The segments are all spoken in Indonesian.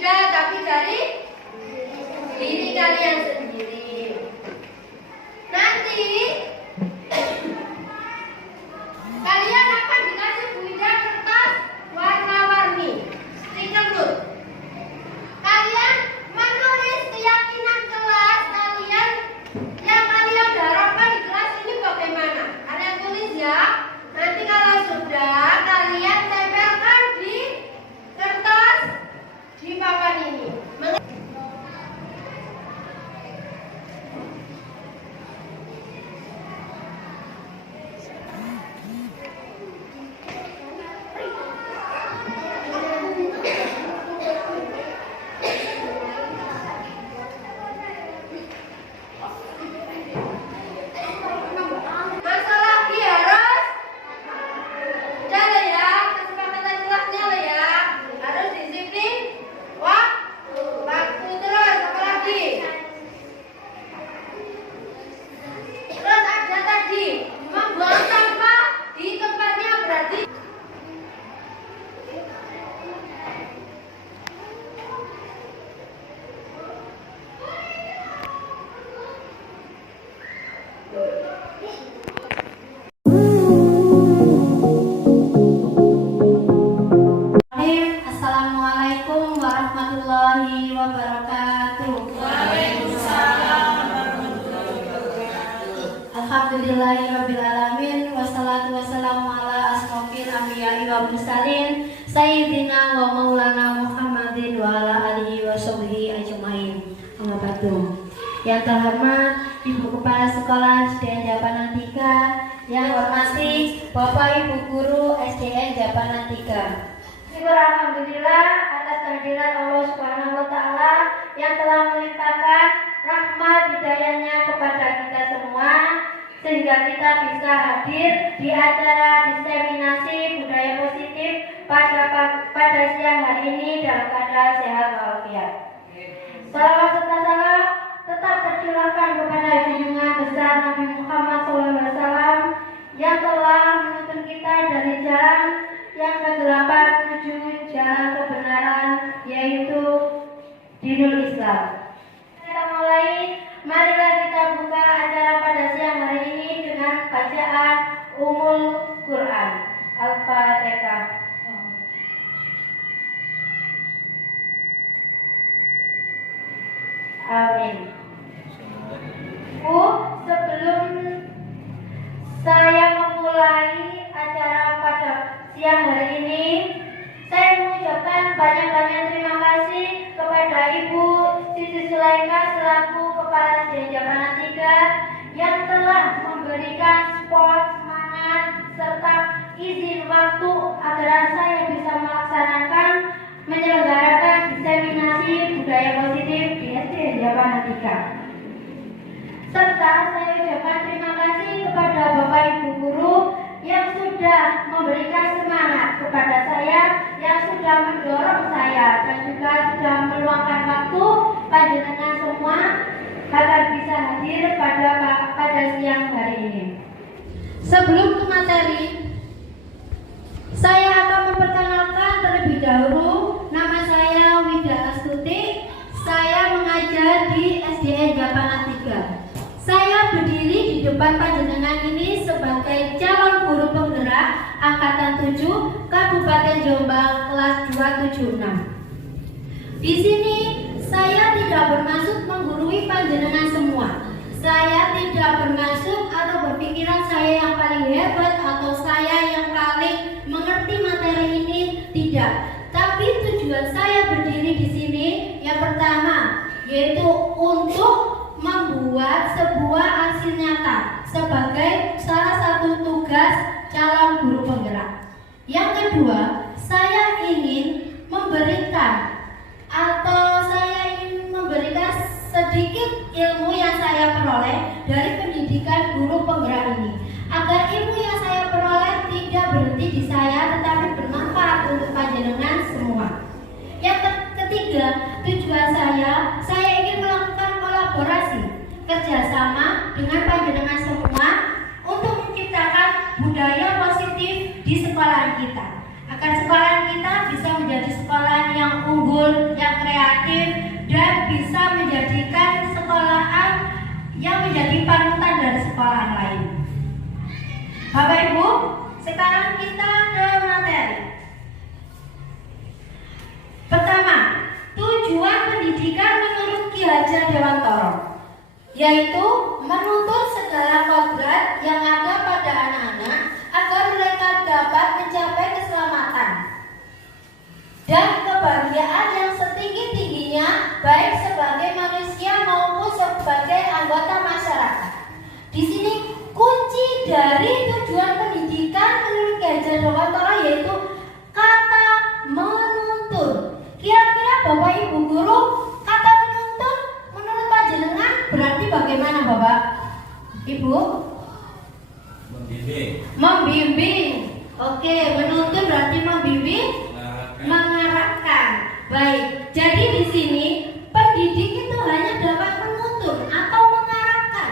Tidak, tapi dari diri kalian sendiri. Nanti kalian akan dikasih buidah kertas warna-warni, stiker note. Kalian menulis keyakinan kelas kalian yang kalian harapkan di kelas ini bagaimana. Kalian tulis ya. Nanti kalau sudah kalian tempelkan di kertas di papan ini. Assalamualaikum warahmatullahi wabarakatuh. Waalaikumsalam warahmatullahi wabarakatuh. Alhamdulillahirabbil alamin wassalatu wassalamu ala asrofil anbiya'i wa mursalin sayyidina wa maulana Muhammadin wa ala alihi wa sahbihi ajmain. Amma ba'du. Yang terhormat Ibu Kepala Sekolah SDN Japanan 3, yang hormati Bapak Ibu Guru SDN Japanan 3. Syukur alhamdulillah atas kehadiran Allah Subhanahu wa taala yang telah melimpahkan rahmat hidayahnya kepada kita semua sehingga kita bisa hadir di acara diseminasi budaya positif pada siang hari ini dalam keadaan sehat walafiat. Salawat serta salam tetap tercurahkan kepada junjungan besar Nabi Muhammad SAW yang telah menuntun kita dari jalan yang kegelapan menuju jalan kebenaran, yaitu Dinul Islam. Kita mulai, marilah kita buka acara pada siang hari ini dengan bacaan Ummul Quran Al-Fatihah. Amin. Sebelum saya memulai acara pada siang hari ini, saya mengucapkan banyak-banyak terima kasih kepada Ibu Siti Sulaika selaku Kepala SDN Japanan 3 yang telah memberikan support, semangat, serta izin waktu agar saya bisa melaksanakan menyelenggarakan diseminasi budaya positif di SDN Japanan 3. Serta saya ucapkan terima kasih kepada Bapak Ibu Guru yang sudah memberikan semangat kepada saya, yang sudah mendorong saya dan juga sudah meluangkan waktu panjenengan semua agar bisa hadir pada siang hari ini. Sebelum ke materi, saya akan memperkenalkan terlebih dahulu. Nama saya Wida Astuti. Saya mengajar di SDN Japanan 3. Saya berdiri di depan panjenengan ini sebagai calon guru penggerak angkatan 7 Kabupaten Jombang kelas 276. Di sini saya tidak bermaksud menggurui panjenengan semua. Saya tidak bermaksud atau berpikiran saya yang paling hebat atau saya yang paling mengerti materi ini, tidak. Tapi tujuan saya berdiri di sini yang pertama yaitu untuk membuat sebuah hasil nyata sebagai salah satu tugas calon guru penggerak. Yang kedua, saya ingin memberikan sedikit ilmu yang saya peroleh dari pendidikan guru penggerak ini, agar ilmu yang saya peroleh tidak berhenti di saya tetapi bermanfaat untuk panjenengan semua. Yang ketiga, tujuan saya ingin melakukan kolaborasi kerjasama dengan panjenengan semua untuk menciptakan budaya positif di sekolah kita, agar sekolah kita bisa menjadi sekolah yang unggul, yang kreatif, dan bisa menjadikan sekolahan yang menjadi panutan dari sekolah lain. Bapak Ibu, sekarang kita ke materi. Pertama, tujuan pendidikan menurut Ki Hajar Dewantara, yaitu menuntut segala kodrat yang ada pada anak-anak agar mereka dapat mencapai keselamatan dan kebahagiaan yang setinggi-tingginya, baik sebagai manusia maupun sebagai anggota masyarakat. Di sini kunci dari tujuan pendidikan menurut Ki Hajar Dewantara yaitu kata menuntun. Kira-kira Bapak Ibu guru, kata menuntun menurut panjenengan berarti bagaimana Bapak Ibu? Membimbing. Oke, menuntun berarti membimbing, mengarahkan. Baik. Jadi di sini pendidik itu hanya dapat menuntun atau mengarahkan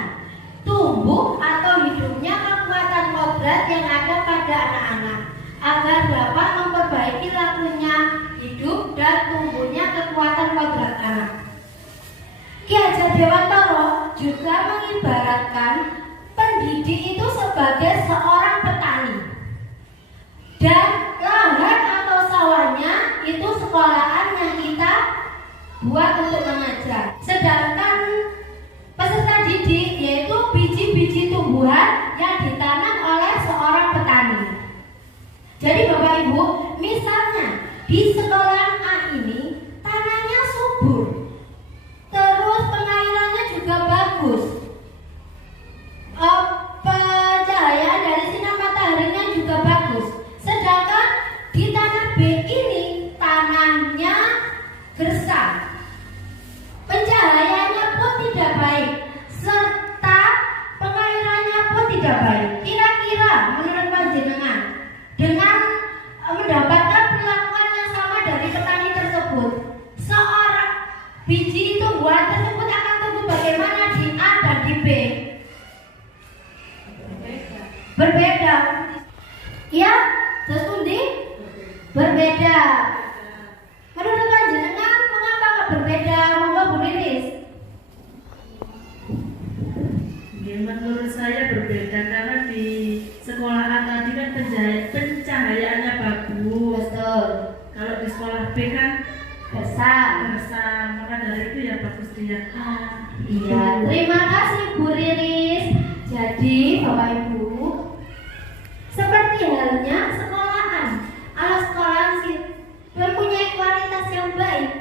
tumbuh atau hidupnya kekuatan kodrat yang ada pada anak-anak agar dapat memperbaiki lakunya hidup dan tumbuhnya kekuatan kodrat anak. Ki Hajar Dewantara juga mengibaratkan pendidik itu sebagai seorang petani, dan lahan atau sawahnya itu sekolahan yang kita buat untuk mengajar. Sedangkan peserta didik yaitu biji-biji tumbuhan yang ditanam oleh seorang petani. Jadi Bapak Ibu, misalnya di sekolahan A ini tanahnya subur, terus pengairannya juga bagus, pencahayaan dari sinar mataharinya juga bagus. Sedangkan di tanah B ini tanahnya gersang, pencahayaannya pun tidak baik, serta pengairannya pun tidak baik. Kira-kira menurut panjenengan, dengan mendapatkan perlakuan yang sama dari petani tersebut, seorang biji tumbuhan tersebut akan tumbuh bagaimana di A dan di B? Berbeda. Ya, sesundi berbeda. Menurut panjenengan mengapa berbeda? Monggo Bu Riris. Menurut saya berbeda karena di sekolahan tadi kan pencahayaannya bagus. Betul. Kalau di sekolah B kan Besar. maka dari itu ya bagus dilihat. Iya, terima kasih Bu Riris. Jadi Bapak Ibu, seperti halnya sekolahan, kalau sekolahan sih mempunyai kualitas yang baik,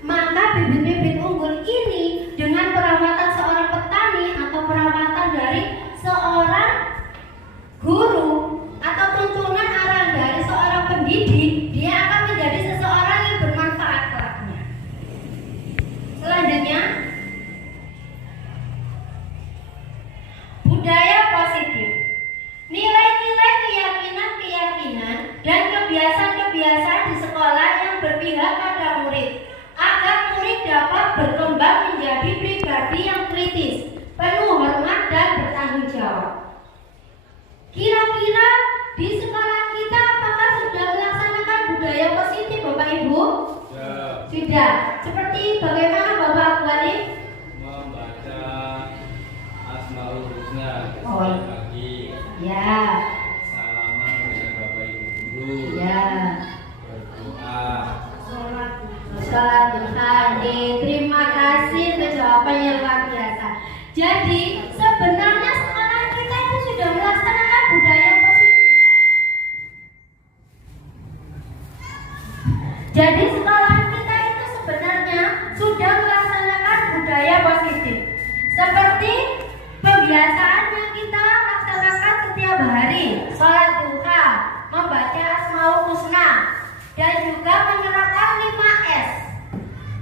maka bibit-bibit unggul ini dengan perawatan seorang petani atau perawatan dari seorang guru atau tuntunan arahan dari seorang pendidik, dia akan menjadi seseorang yang bermanfaat kelaknya. Selanjutnya, budaya positif. Nilai-nilai keyakinan dan kebiasaan-kebiasaan di sekolah yang berpihak pada murid agar murid dapat berkembang menjadi pribadi yang kritis, penuh hormat dan bertanggung jawab. Kira-kira di sekolah kita apakah sudah melaksanakan budaya positif Bapak Ibu? Ya. Sudah. Seperti bagaimana Bapak Akwali? Membaca Asmaul Husna Oh. pagi, Ya. salaman dengan Bapak Ibu guru, Ya. berdoa. Sholat Tuhan. Terima kasih untuk jawabannya luar biasa. Jadi sebenarnya sekolah kita itu sudah melaksanakan budaya positif. Jadi sekolah kita itu sebenarnya sudah melaksanakan budaya positif. Seperti pembiasaan yang kita laksanakan setiap hari, sholat duha, membaca Asmaul Husna, dan juga menerapkan 5S.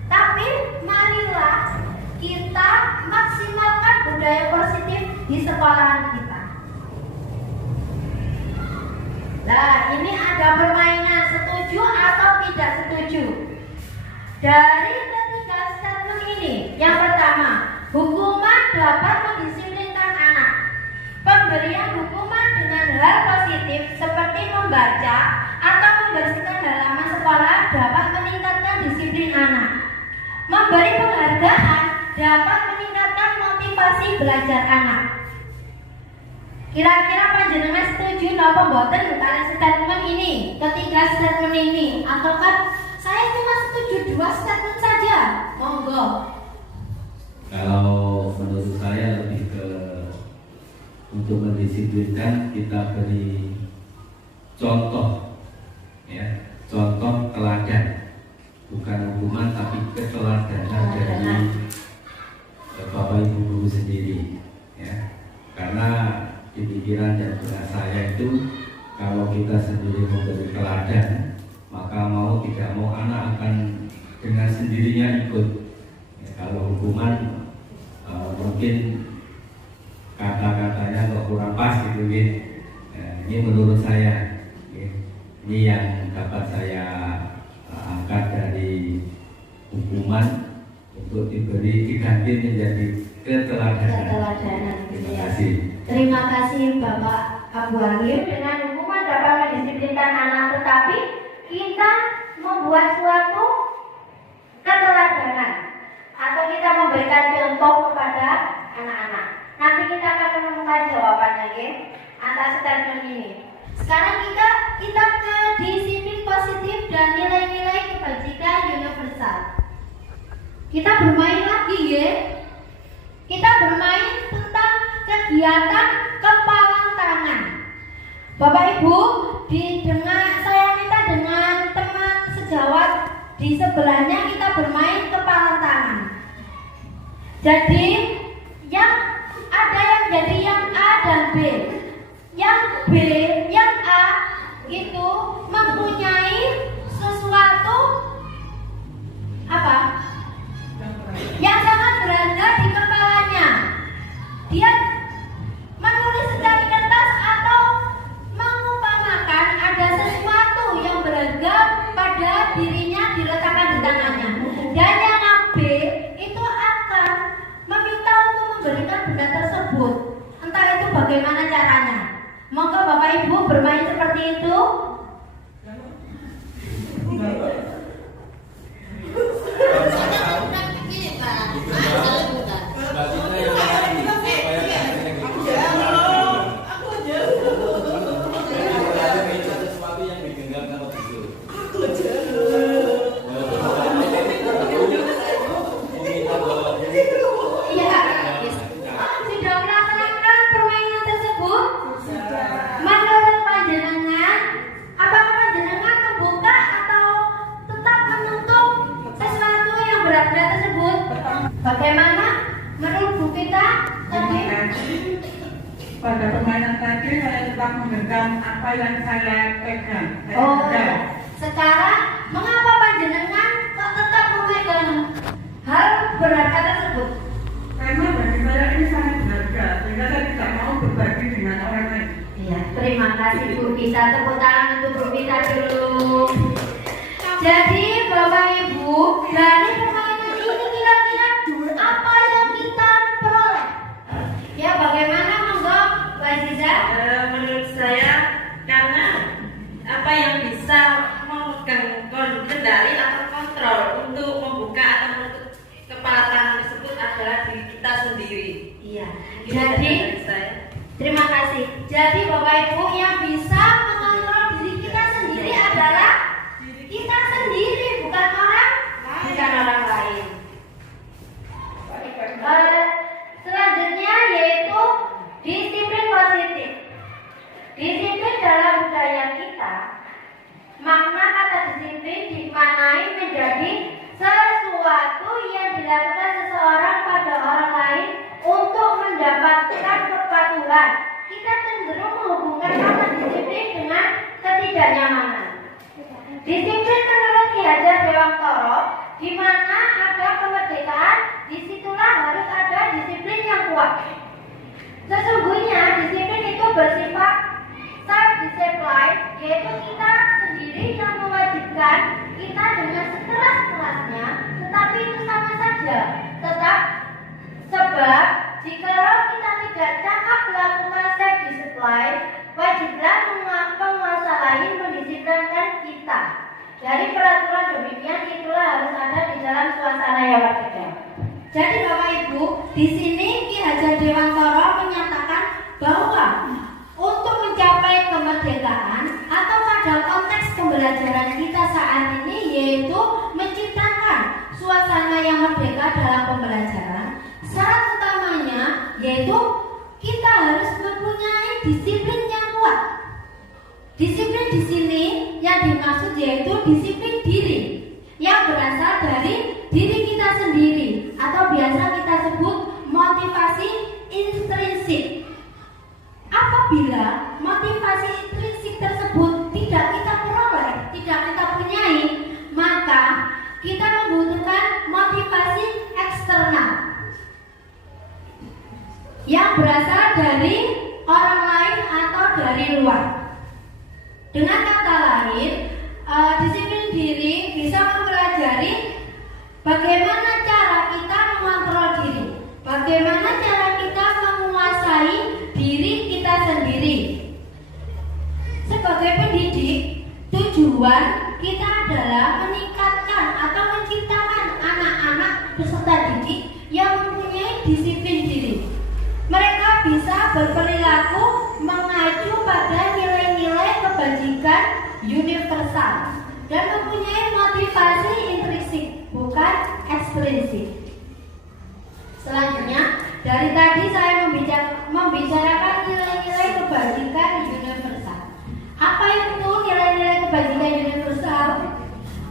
Tapi marilah kita maksimalkan budaya positif di sekolahan kita. Nah, ini ada permainan setuju atau tidak setuju. Dari ketiga statement ini, yang pertama, hukuman dapat mendisiplinkan anak. Pemberian hukuman dengan hal positif seperti membaca atau membersihkan halaman sekolah dapat meningkatkan disiplin anak. Memberi penghargaan dapat meningkatkan motivasi belajar anak. Kira-kira panjenengan setuju napa mboten kalian statement ini? Ketiga statement ini, ataukah saya cuma setuju 2 statement saja? Monggo. Kalau menurut saya lebih ke untuk mendisiplinkan kita beri contoh, ya, contoh teladan, bukan hukuman tapi keteladanan dari Bapak Ibu guru sendiri, ya. Karena di pikiran dan benak saya itu kalau kita sendiri memberi teladan, maka mau tidak mau anak akan dengan sendirinya ikut. Ya, kalau hukuman mungkin kata-katanya kok kurang pas gitu, gitu. Ini menurut saya, ini yang dapat saya angkat dari hukuman untuk diganti menjadi keteladanan. Terima kasih. Terima kasih Bapak Abu Wahyu. Dengan hukuman dapat mendisiplinkan anak, tetapi kita membuat suatu keteladanan atau kita memberikan contoh kepada anak-anak. Nanti kita akan menemukan jawabannya, ya, atas statement ini. Sekarang kita ke disiplin positif dan nilai-nilai kebajikan universal. Kita bermain lagi, ya. Kita bermain tentang kegiatan kepalan tangan. Bapak Ibu, saya minta dengan teman sejawat di sebelahnya kita bermain kepalan tangan. Jadi yang ada yang jadi yang A dan B. Yang B, yang A itu mempunyai sesuatu apa? Yang sangat berharga di kepalanya. Dia menulis dari kertas atau mengumpamakan ada sesuatu yang berharga pada dirinya diletakkan di tangannya. Dan yang B itu akan meminta untuk memberikan benda tersebut. Entah itu bagaimana caranya. Monggo Bapak Ibu bermain seperti itu. Bagaimana menurut Bu kita tadi? Pada permainan tadi saya tetap memegang apa yang saya pegang. Sekarang mengapa panjenengan kok tetap memegang hal berharga tersebut? Karena bagi saya ini sangat berharga, sehingga saya tidak mau berbagi dengan orang lain. Iya, terima kasih Bu. Bisa tepuk tangan untuk Bu kita dulu. Jadi Bapak Ibu, dari permainan ini kira-kira apa yang kita peroleh? Ya, bagaimana monggo Bu Aziza? Menurut saya karena apa yang bisa memegang kendali atau kontrol untuk membuka atau menutup kepala tangan tersebut adalah diri kita sendiri. Iya. Ini Jadi dari saya. terima kasih. Jadi Bapak Ibu yang bisa mengontrol diri kita sendiri adalah kita sendiri, bukan orang lain. Selanjutnya yaitu disiplin positif. Disiplin dalam budaya kita, makna kata disiplin dimaknai menjadi sesuatu yang dilakukan seseorang pada orang lain untuk mendapatkan kepatuhan. Kita cenderung menghubungkan kata disiplin dengan ketidaknyamanan. Disiplin menurut Ki Hajar Dewantara, di mana ada kemerdekaan, disitulah harus ada disiplin yang kuat. Sesungguhnya disiplin itu bersifat self-discipline, yaitu kita sendiri yang mewajibkan kita dengan sekeras-kerasnya, tetapi itu sama saja tetap, sebab jikalau kita tidak cakap melakukan self-discipline, wajiblah penguasa lain mendisiplinkan kita Saraya Warkada. Jadi Bapak Ibu, di sini Ki Hajar Dewantara menyatakan bahwa untuk mencapai kemerdekaan atau pada konteks pembelajaran kita saat ini yaitu menciptakan suasana yang merdeka dalam pembelajaran, syarat utamanya yaitu kita harus mempunyai disiplin yang kuat. Disiplin di sini yang dimaksud yaitu disiplin diri yang berasal dari diri kita sendiri atau biasa kita sebut motivasi intrinsik. Apabila motivasi intrinsik tersebut tidak kita peroleh, tidak kita punyai, maka kita membutuhkan motivasi eksternal yang berasal dari orang lain atau dari luar. Dengan kata lain, disiplin diri bisa mempelajari bagaimana cara kita mengontrol diri, bagaimana cara kita menguasai diri kita sendiri. Sebagai pendidik, tujuan kita adalah meningkatkan atau menciptakan anak-anak peserta didik yang mempunyai disiplin diri. Mereka bisa berperilaku mengacu pada nilai-nilai kebajikan universal dan mempunyai motivasi intrinsik, bukan ekstrinsik. Selanjutnya, dari tadi saya membicarakan nilai-nilai kebajikan universal. Apa itu nilai-nilai kebajikan universal?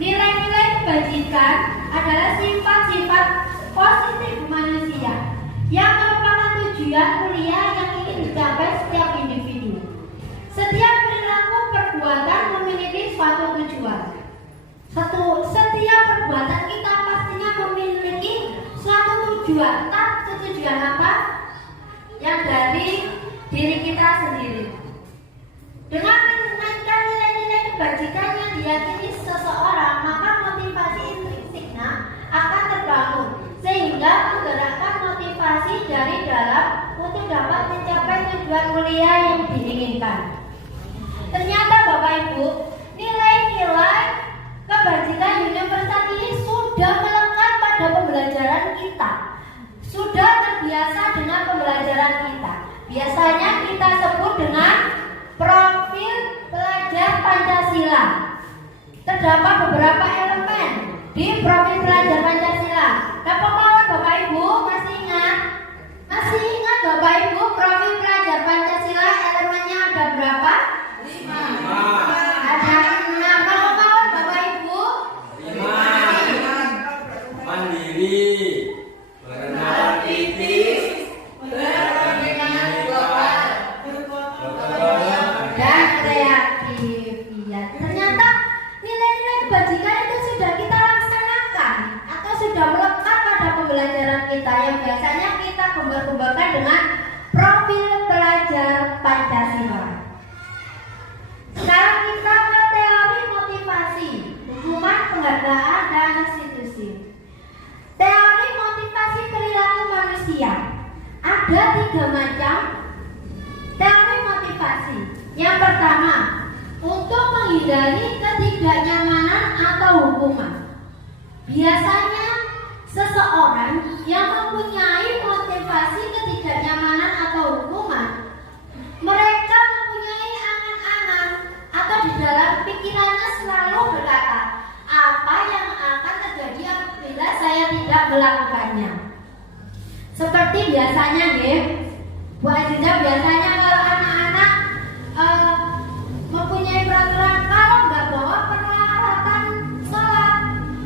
Nilai-nilai kebajikan adalah sifat-sifat positif manusia yang merupakan tujuan mulia yang ingin dicapai setiap individu. Setiap perilaku perbuatan memiliki suatu tujuan. Setiap perbuatan kita pastinya memiliki suatu tujuan. Tujuan apa? Yang dari diri kita sendiri. Dengan menaikkan nilai-nilai kebajikan yang diyakini seseorang, maka motivasi intrinsiknya akan terbangun sehingga menggerakkan motivasi dari dalam untuk dapat mencapai tujuan mulia yang diinginkan. Ternyata Bapak Ibu, nilai-nilai kebajikan universal ini sudah melekat pada pembelajaran kita. Sudah terbiasa dengan pembelajaran kita. Biasanya kita sebut dengan profil pelajar Pancasila. Terdapat beberapa elemen di profil pelajar Pancasila. Kapan Bapak Ibu masih ingat? Masih ingat Bapak Ibu profil pelajar Pancasila elemennya ada berapa? 5. Ada 6. Kapan Bapak Ibu? 5. Mandiri, berenang kritis, Berkepentingan global dan kreatif. Ya, ternyata nilai-nilai kebajikan itu sudah kita laksanakan atau sudah melekat pada pembelajaran kita yang biasanya kita gembar-gembarkan dengan profil pelajar Pancasila. Sekarang kita ke teori motivasi, hubungan penghargaan dan institusi. Teori motivasi perilaku manusia. Ada 3 macam teori motivasi. Yang pertama, untuk menghindari ketidaknyamanan atau hukuman. Biasanya seseorang yang mempunyai motivasi ketidaknyamanan atau hukuman, mereka mempunyai angan-angan atau di dalam pikirannya selalu berkata, apa yang akan terjadi apabila saya tidak melakukannya. Seperti biasanya Bu Aziza, biasanya kalau anak-anak mempunyai peraturan kalau nggak bawa peralatan sholat,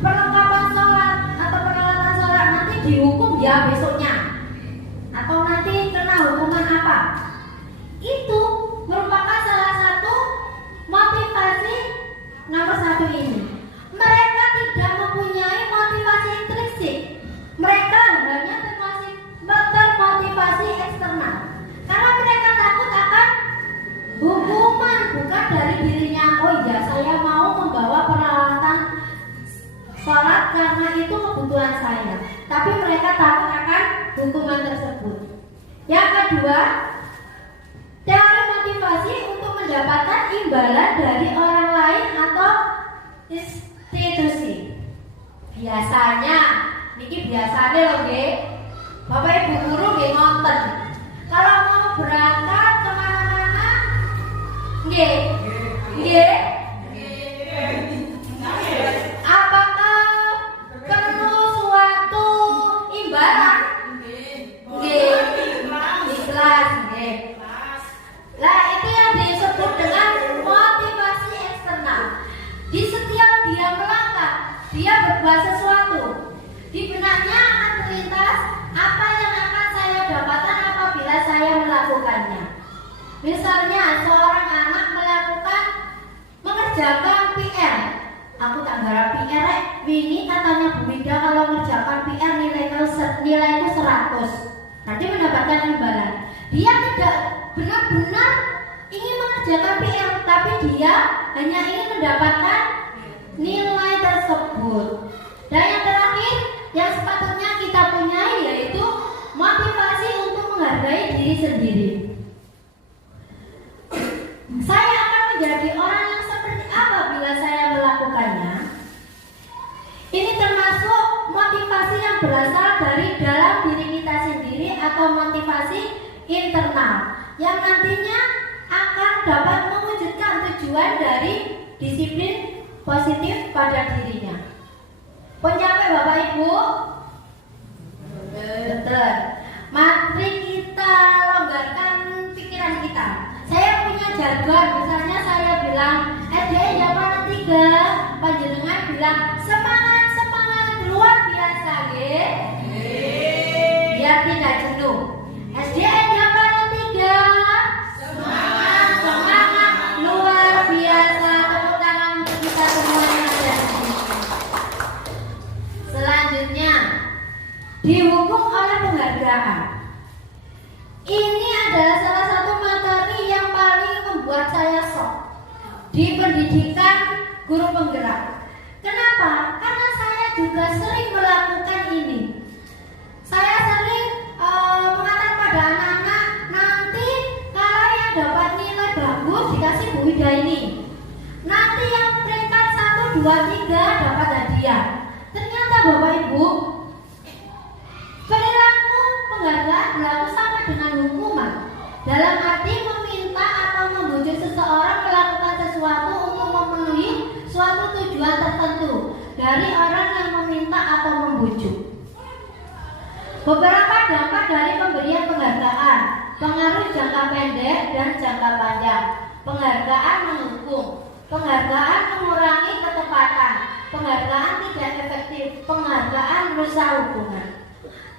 perlengkapan sholat atau peralatan sholat, nanti dihukum ya besoknya, atau nanti kena hukuman apa. Itu merupakan salah satu motivasi nomor 1 ini. Mereka tidak mempunyai motivasi intrinsik. Mereka hanya termotivasi eksternal. Karena mereka takut akan hukuman, bukan dari dirinya. Oh iya, saya mau membawa peralatan sholat karena itu kebutuhan saya. Tapi mereka takut akan hukuman tersebut. Yang kedua, teori motivasi untuk mendapatkan imbalan dari orang lain atau institusi. Biasanya niki biasane lho nggih. Bapak Ibu guru nggih ngonten. Kalau mau berangkat kemana-mana, nggih, nggih. Apakah perlu suatu imbalan? Nggih. Ikhlas, nggih. Lah itu yang disebut dengan motivasi eksternal. Di setiap dia melangkah, dia berbuat sesuatu. Di benaknya akan terlintas apa yang akan saya dapatkan apabila saya melakukannya. Misalnya seorang anak mengerjakan PR. Aku tak garap PR, wingi katanya Bu Mida kalau mengerjakan PR nilai itu 100. Nanti mendapatkan imbalan. Dia tidak benar-benar ingin mengerjakan PR, tapi dia hanya ingin mendapatkan nilai tersebut. Dan yang terakhir, yang sepatutnya kita punyai yaitu motivasi untuk menghargai diri sendiri. Saya akan menjadi orang yang seperti apa bila saya melakukannya? Ini termasuk motivasi yang berasal dari dalam diri kita sendiri atau motivasi internal yang nantinya akan dapat mewujudkan tujuan dari disiplin positif pada dirinya. Pencapai Bapak Ibu? Betul. Mari kita longgarkan pikiran kita. Saya punya jargon, misalnya saya bilang SDN Japan 3, panjenengan bilang semangat luar biasa, nggih. Biar tidak jenuh. SDN Japan 3, semangat luar biasa. Tepuk tangan untuk kita semuanya. Selanjutnya, dihukum oleh penghargaan. Ini adalah salah satu materi yang paling membuat saya shock di pendidikan guru penggerak. Kenapa? Karena saya juga sering melakukan ini. Saya sering mengatakan pada anak-anak, nanti kalau yang dapat nilai bagus dikasih Bu Wida ini. Nanti yang peringkat 1, 2, 3 dapat hadiah. Ternyata Bapak Ibu, perilaku penghargaan berlaku sama dengan hukuman. Dalam arti meminta atau membujuk seseorang melakukan sesuatu untuk memenuhi suatu tujuan tertentu dari orang yang meminta atau membujuk. Beberapa dampak dari pemberian penghargaan: pengaruh jangka pendek dan jangka panjang. Penghargaan menghukum, penghargaan mengurangi ketepatan, penghargaan tidak efektif, penghargaan merusak hubungan.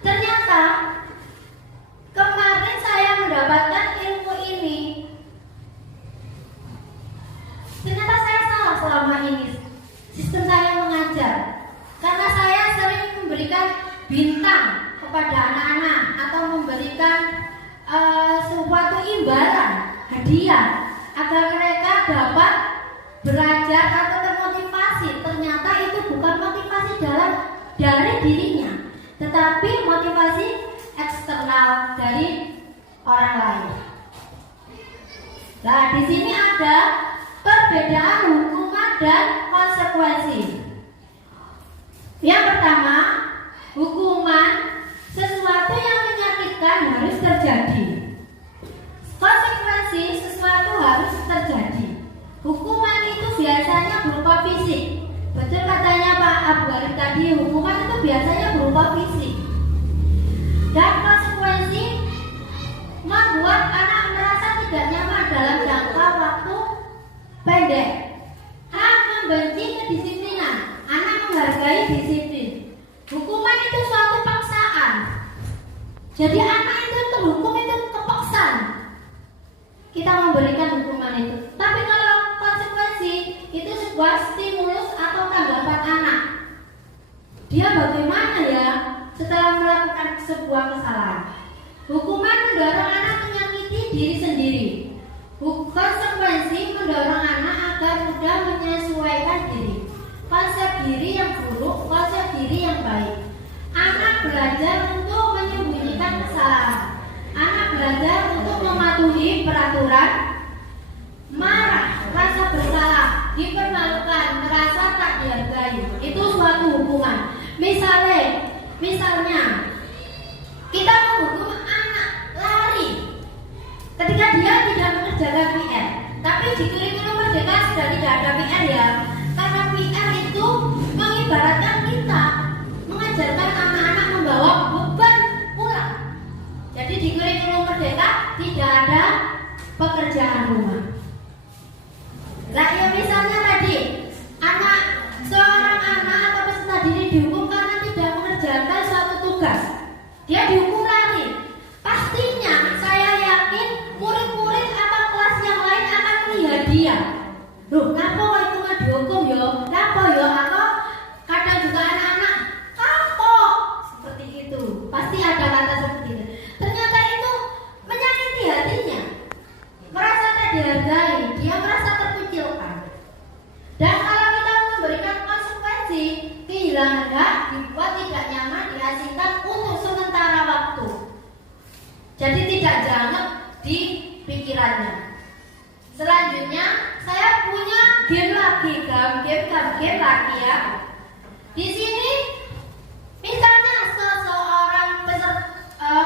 Ternyata kemarin saya mendapatkan ilmu ini. Ternyata saya salah selama ini sistem saya mengajar, karena saya sering memberikan bintang kepada anak-anak atau memberikan suatu imbalan, hadiah agar mereka dapat belajar atau termotivasi. Ternyata itu bukan motivasi dari dirinya, tetapi motivasi eksternal dari orang lain. Nah, di sini ada perbedaan hukuman dan konsekuensi. Yang pertama, hukuman sesuatu yang menyakitkan harus terjadi. Konsekuensi sesuatu harus terjadi. Hukuman itu biasanya berupa fisik. Betul katanya Pak Abu Arif tadi, hukuman itu biasanya berupa fisik. Dan konsekuensi membuat anak merasa tidak nyaman dalam jangka waktu pendek. Hak membenci kedisiplinan, anak menghargai disiplin. Hukuman itu suatu paksaan. Jadi anak itu terhukum itu kepaksaan. Kita memberikan hukuman itu. Tapi kalau konsekuensi itu sebuah stimulus atau tanggapan anak. Dia bagaimana ya setelah melakukan sebuah kesalahan. Hukuman mendorong anak menyakiti diri sendiri. Konsekuensi mendorong anak agar mudah menyesuaikan diri. Konsep diri yang buruk, konsep diri yang baik. Anak belajar untuk menyembunyikan kesalahan. Anak belajar untuk mematuhi peraturan. Marah, rasa bersalah, dipermalukan, merasa tak dihargai. Itu suatu hukuman. Misalnya misalnya kita menghukum anak lari ketika dia tidak mengerjakan PR, tapi di kurikulum Merdeka sudah tidak ada PR ya, karena PR itu mengibaratkan kita mengajarkan anak-anak membawa beban pulang. Jadi di kurikulum Merdeka tidak ada pekerjaan rumah. Nah, ya misalnya tadi seorang anak atau peserta didik dihukum karena tidak mengerjakan suatu tugas, dia dihukum lari. Pastinya saya yakin murid-murid atau kelas yang lain akan melihat dia. Loh, kenapa itu nggak dihukum yo? Kenapa yo? Atau kadang juga anak-anak kapok seperti itu. Pasti ada kata seperti itu. Ternyata itu menyakiti hatinya, merasa tak dihargai, dia merasa terkucilkan. Dan kalau kita memberikan konsekuensi, kehilangan hak, dibuat tidak nyaman, diasingkan untuk sementara waktu. Jadi tidak jangkep di pikirannya. Selanjutnya saya punya game lagi, game lagi ya. Di sini misalnya seseorang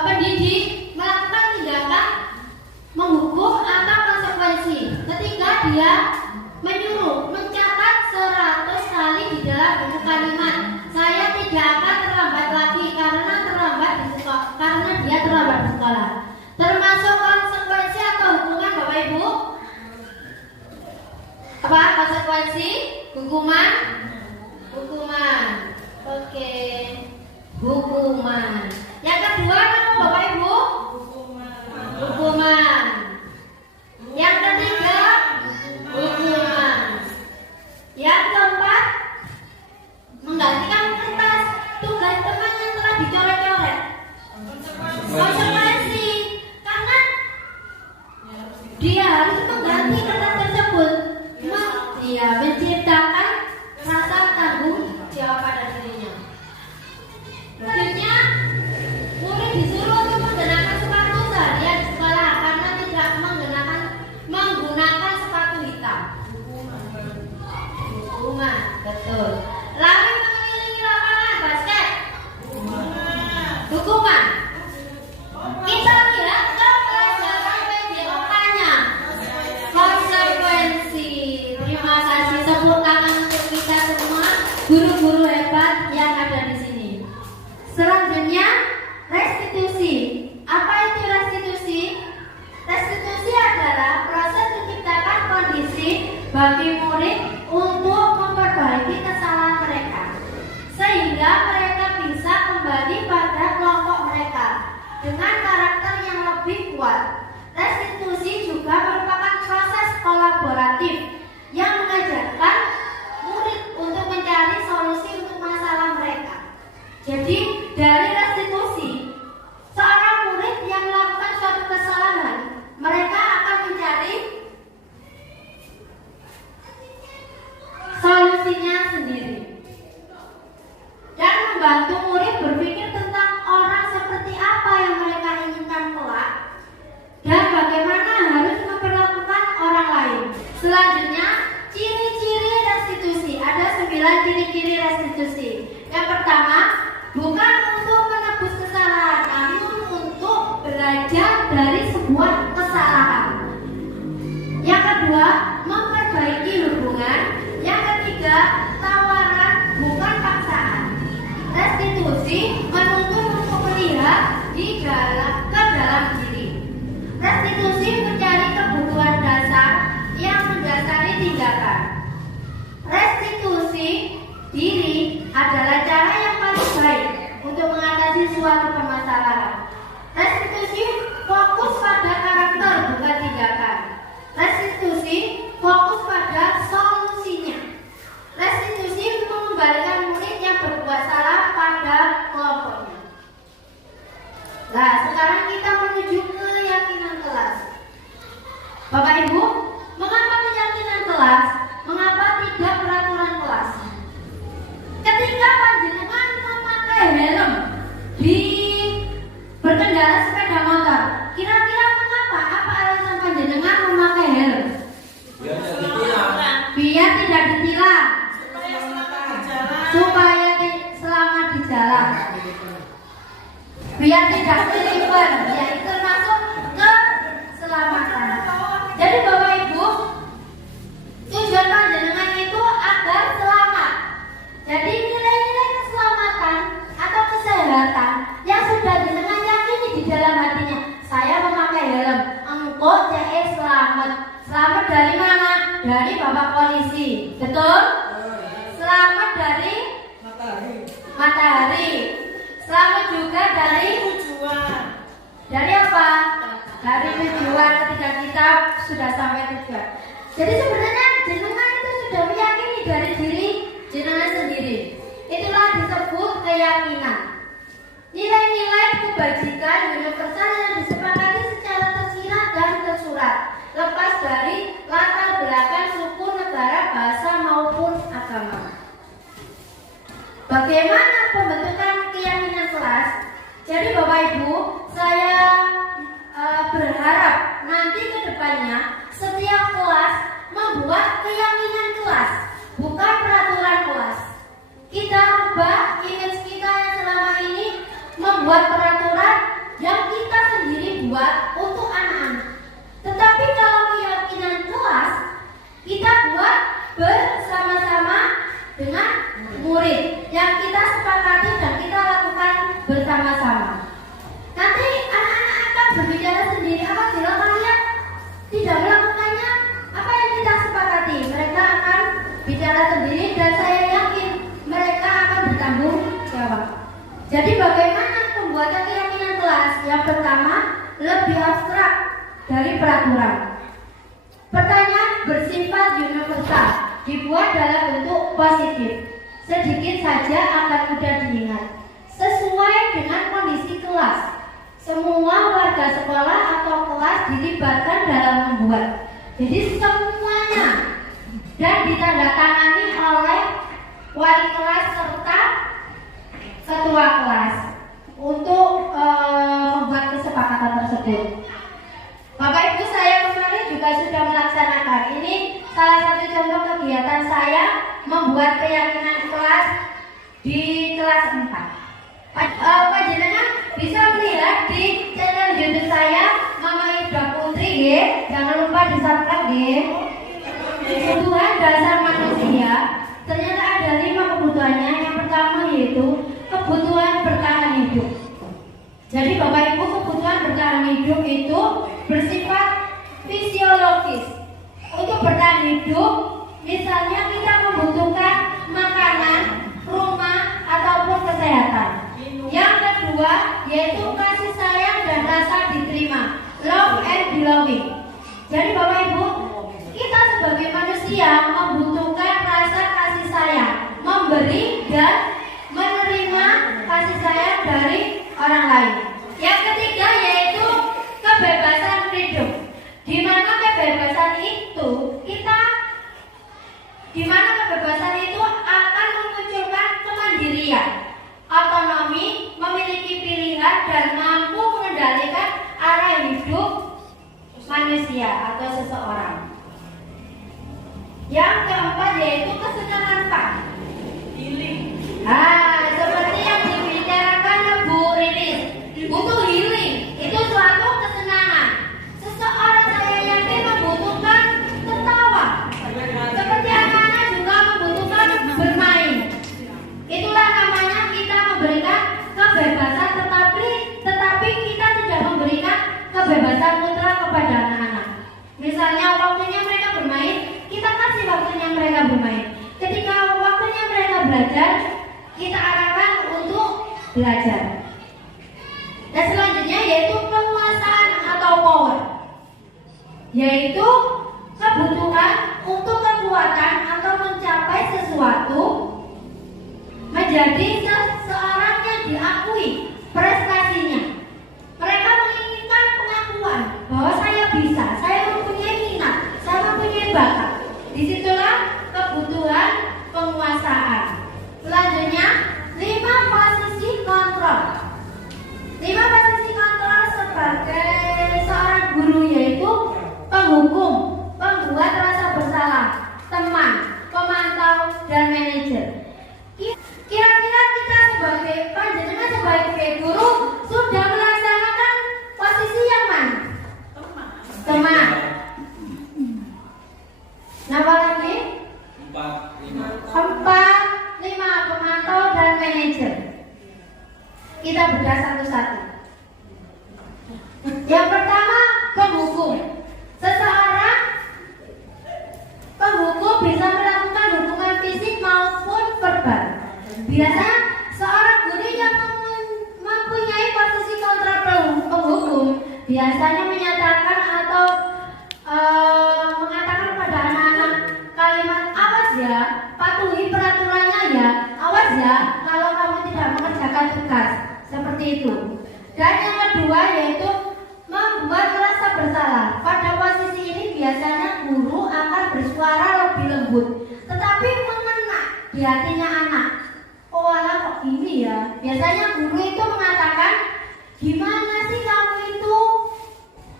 pendidik melakukan tindakan menghukum atau konsekuensi ketika dia menyuruh mencatat 100 kali di dalam buku kalimat, saya tidak akan terlambat lagi karena dia terlambat di sekolah. Termasuk konsekuensi atau hukuman Bapak Ibu? Apa konsekuensi? Hukuman? Oke. Hukuman. Yang kedua apa Bapak Ibu? Hukuman. Yang ketiga hukuman. Yang keempat menggantikan kertas tugas teman yang telah dicoret-coret. Konsekuensi, karena dia harus mengganti kertas tersebut. Dia menciptakan rasa tanggung jawab pada dirinya. Selanjutnya, murid disuruh untuk menggunakan sepatu seharian di sekolah karena tidak menggunakan sepatu hitam. Hukuman, betul. Lari mengelilingi lapangan basket. Hukuman. Kita lihat ke pelajaran PJOK-nya. Konsekuensi. Terima kasih, tepuk tangan untuk kita semua guru-guru hebat yang ada di sini. Selanjutnya, restitusi. Apa itu restitusi? Restitusi adalah proses menciptakan kondisi bagi murid untuk memperbaiki kesalahan mereka, sehingga mereka bisa kembali pada kelompok mereka dengan karakter yang lebih kuat. Restitusi juga merupakan proses kolaboratif yang mengajarkan murid untuk mencari solusi untuk masalah mereka. Jadi dari restitusi, seorang murid yang melakukan suatu kesalahan, mereka akan mencari solusinya sendiri dan membantu murid berpikir tentang orang seperti apa yang mereka inginkan kelak dan bagaimana harus memperlakukan orang lain. Selanjutnya, ciri-ciri restitusi. Ada 9 ciri-ciri restitusi. Yang pertama, bukan untuk menebus kesalahan, namun untuk belajar dari sebuah kesalahan. Yang kedua, memperbaiki hubungan. Yang ketiga, tawaran bukan paksaan. Restitusi menuntut untuk melihat ke dalam diri. Restitusi mencari kebutuhan dasar yang mendasari tindakan. Restitusi diri adalah cara yang paling baik untuk mengatasi suatu permasalahan. Restitusi fokus pada karakter bukan tindakan. Restitusi fokus pada solusinya. Restitusi mengembalikan murid yang berbuat salah pada kelompoknya. Nah, sekarang kita menuju keyakinan kelas. Bapak Ibu, mengapa keyakinan kelas? Mengapa tidak peraturan kelas? Ketika panjenengan memakai helm di berkendara sepeda motor, kira-kira mengapa? Apa alasan panjenengan memakai helm? Biar tidak ditilang. Supaya selamat di jalan. biar tidak keliber, yaitu termasuk keselamatan. Jadi Bapak Ibu, tujuan panjenengan itu agar selamat. Jadi nilai-nilai keselamatan atau kesehatan yang sudah jenengan yakini di dalam hatinya. Saya memakai helm, engkau selamat. Selamat dari mana? Dari Bapak polisi, betul? Selamat dari matahari. Selamat juga dari Tujuan. dari apa? Dari tujuan ketika kita sudah sampai tujuan. Jadi sebenarnya jenengan itu sudah meyakini dari diri jenengan sendiri. Itulah disebut keyakinan. Nilai-nilai kebajikan universal yang disepakati secara tersirat dan tersurat, lepas dari latar belakang suku, negara, bahasa maupun agama. Bagaimana pembentukan keyakinan kelas? Jadi Bapak Ibu, saya berharap nanti ke depannya setiap kelas membuat keyakinan kelas, bukan peraturan kelas. Kita rubah image kita yang selama ini membuat peraturan yang kita sendiri buat untuk anak-anak. Tetapi kalau keyakinan kelas kita buat bersama-sama dengan murid yang kita sepakati dan kita lakukan bersama-sama. Nanti anak-anak akan berbicara sendiri apabila kalian tidak melakukannya apa yang kita sepakati. Mereka akan bicara sendiri dan saya yakin mereka akan bertanggung jawab. Jadi bagaimana pembuatan keyakinan kelas? Yang pertama, lebih abstrak dari peraturan. Pertanyaan bersifat universal, dibuat dalam bentuk positif. Sedikit saja akan mudah diingat. Sesuai dengan kondisi kelas. Semua warga sekolah atau kelas dilibatkan dalam membuat. Jadi semuanya dan ditandatangani oleh wali kelas serta ketua kelas untuk membuat kesepakatan tersebut. Bapak Ibu, saya kemarin juga sudah melaksanakan. Ini salah satu contoh kegiatan saya membuat keyakinan kelas di kelas 4. Panjenengan bisa melihat di channel YouTube saya Mama Ida Putri ya. Jangan lupa di-subscribe ya. Kebutuhan dasar manusia ternyata ada 5 kebutuhannya. Yang pertama yaitu kebutuhan bertahan hidup. Jadi Bapak Ibu, kebutuhan bertahan hidup itu bersifat fisiologis. Untuk bertahan hidup, misalnya kita membutuhkan makanan, rumah, ataupun kesehatan. Yang kedua yaitu kasih sayang dan rasa diterima, love and belonging. Jadi Bapak Ibu, kita sebagai manusia membutuhkan rasa kasih sayang, memberi dan menerima kasih sayang dari orang lain. Yang ketiga yaitu kebebasan freedom, di mana kebebasan itu akan memunculkan kemandirian, otonomi, memiliki pilihan dan mampu mengendalikan arah hidup manusia atau seseorang. Yang keempat yaitu kesenangan fun. Seperti yang dibicarakan Bu Riris, butuh healing, itu suatu kesenangan. Seseorang saya yakin membutuhkan tertawa. Seperti anak-anak juga membutuhkan bermain. Itulah namanya kita memberikan kebebasan, tetapi kita tidak memberikan kebebasan mutlak kepada anak-anak. Misalnya waktunya mereka bermain, kita kasih waktunya mereka bermain. Ketika waktunya mereka belajar, kita arahkan untuk belajar. Dan selanjutnya yaitu penguasaan atau power, yaitu kebutuhan untuk kekuatan atau mencapai sesuatu, menjadi seseorang yang diakui prestasinya. Mereka menginginkan pengakuan bahwa saya bisa, saya mempunyai minat, saya mempunyai bakat. Disitulah kebutuhan penguasaan. Selanjutnya 5 posisi kontrol. 5 posisi kontrol sebagai seorang guru yaitu penghukum, pembuat rasa bersalah, teman, pemantau, dan manajer. Kira-kira kita sebagai panjenengan sebagai bedah satu-satu. Yang pertama, penghukum. Seseorang penghukum bisa melakukan hubungan fisik maupun verbal. Biasanya seorang guru yang mempunyai posisi kontrol penghukum biasanya menyatakan atau mengatakan pada anak-anak kalimat awas ya, patuhi peraturannya ya, awas ya kalau kamu tidak mengerjakan tugas, seperti itu. Dan yang kedua yaitu membuat rasa bersalah. Pada posisi ini biasanya guru akan bersuara lebih lembut, tetapi mengena di hatinya anak. Oh alah kok gini ya. Biasanya guru itu mengatakan, gimana sih kamu itu?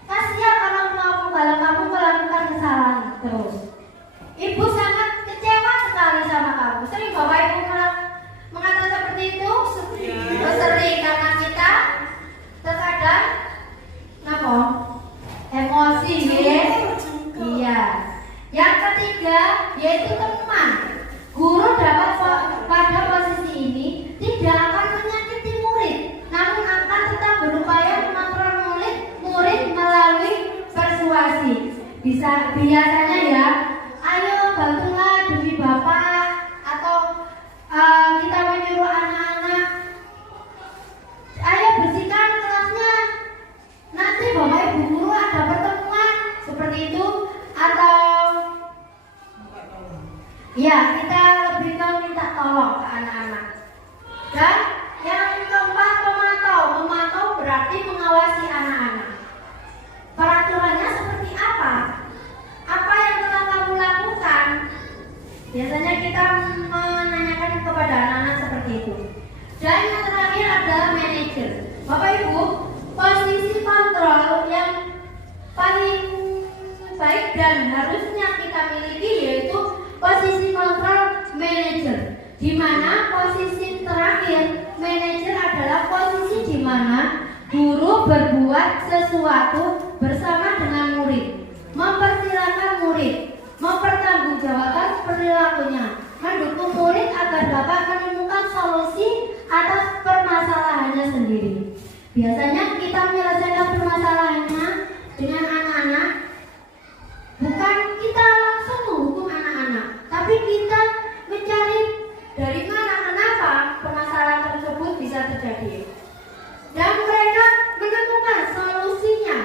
Kasihan orang tuamu kalau kamu melakukan kesalahan terus. Ibu sangat kecewa sekali sama kamu. Sering bapak ibu mengatakan seperti itu? Sering, karena kita terkadang emosi ya. Iya. Yang ketiga yaitu teman. Guru dapat pada posisi ini tidak akan menyakiti murid, namun akan tetap berupaya mengontrol murid melalui persuasi. Biasanya ya, ayo bantulah demi bapak, atau kita menyuruh anak-anak, ayo bersihkan kelasnya, nanti bapak ibu guru ada pertemuan, seperti itu. Atau ya kita lebih ke minta tolong ke anak-anak. Dan yang keempat, memantau berarti mengawasi anak-anak. Peraturannya seperti apa? Apa yang telah kamu lakukan? Biasanya kita menanyakan kepada anak-anak seperti itu. Dan yang terakhir adalah manajer. Bapak Ibu, posisi kontrol yang paling baik dan harusnya kita miliki yaitu posisi kontrol manajer, di mana posisi terakhir manajer adalah posisi di mana guru berbuat sesuatu bersama dengan murid, mempersilahkan murid, mempertanggungjawabkan perilakunya, mendukung murid agar dapat menemukan solusi atas permasalahannya sendiri. Biasanya kita menyelesaikan permasalahannya dengan anak-anak, bukan kita langsung menghukum anak-anak, tapi kita mencari dari mana, kenapa permasalahan tersebut bisa terjadi, dan mereka menemukan solusinya.